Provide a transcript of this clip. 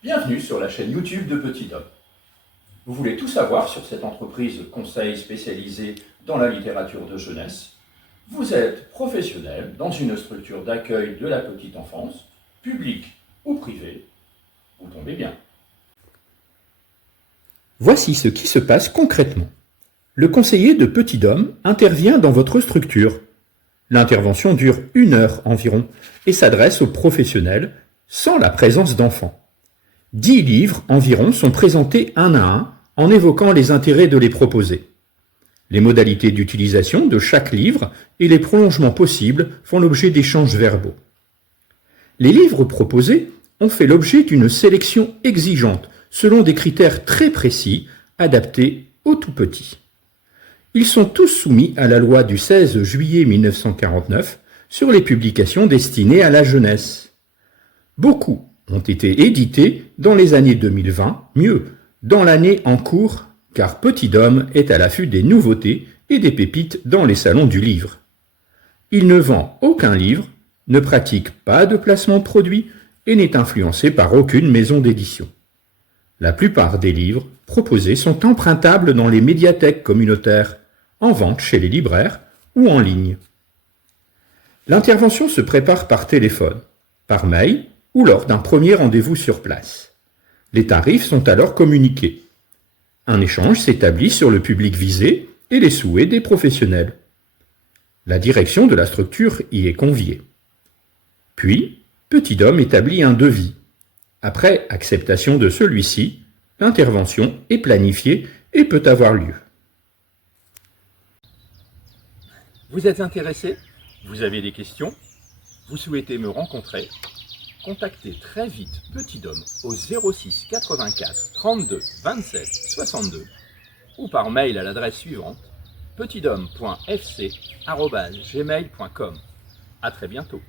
Bienvenue sur la chaîne YouTube de Petit Homme. Vous voulez tout savoir sur cette entreprise conseil spécialisée dans la littérature de jeunesse? Vous êtes professionnel dans une structure d'accueil de la petite enfance, publique ou privée? Vous tombez bien. Voici ce qui se passe concrètement. Le conseiller de Petit Homme intervient dans votre structure. L'intervention dure 1 heure environ et s'adresse aux professionnels sans la présence d'enfants. 10 livres environ sont présentés un à un en évoquant les intérêts de les proposer. Les modalités d'utilisation de chaque livre et les prolongements possibles font l'objet d'échanges verbaux. Les livres proposés ont fait l'objet d'une sélection exigeante selon des critères très précis adaptés aux tout-petits. Ils sont tous soumis à la loi du 16 juillet 1949 sur les publications destinées à la jeunesse. Beaucoup ont été édités dans les années 2020, mieux, dans l'année en cours, car Petit Homme est à l'affût des nouveautés et des pépites dans les salons du livre. Il ne vend aucun livre, ne pratique pas de placement de produits et n'est influencé par aucune maison d'édition. La plupart des livres proposés sont empruntables dans les médiathèques communautaires, en vente chez les libraires ou en ligne. L'intervention se prépare par téléphone, par mail ou lors d'un premier rendez-vous sur place. Les tarifs sont alors communiqués. Un échange s'établit sur le public visé et les souhaits des professionnels. La direction de la structure y est conviée. Puis, Petit Homme établit un devis. Après acceptation de celui-ci, l'intervention est planifiée et peut avoir lieu. Vous êtes intéressé? Vous avez des questions? Vous souhaitez me rencontrer? Contactez très vite Petit Homme au 06 84 32 27 62 ou par mail à l'adresse suivante petithomme.fc@gmail.com. À très bientôt.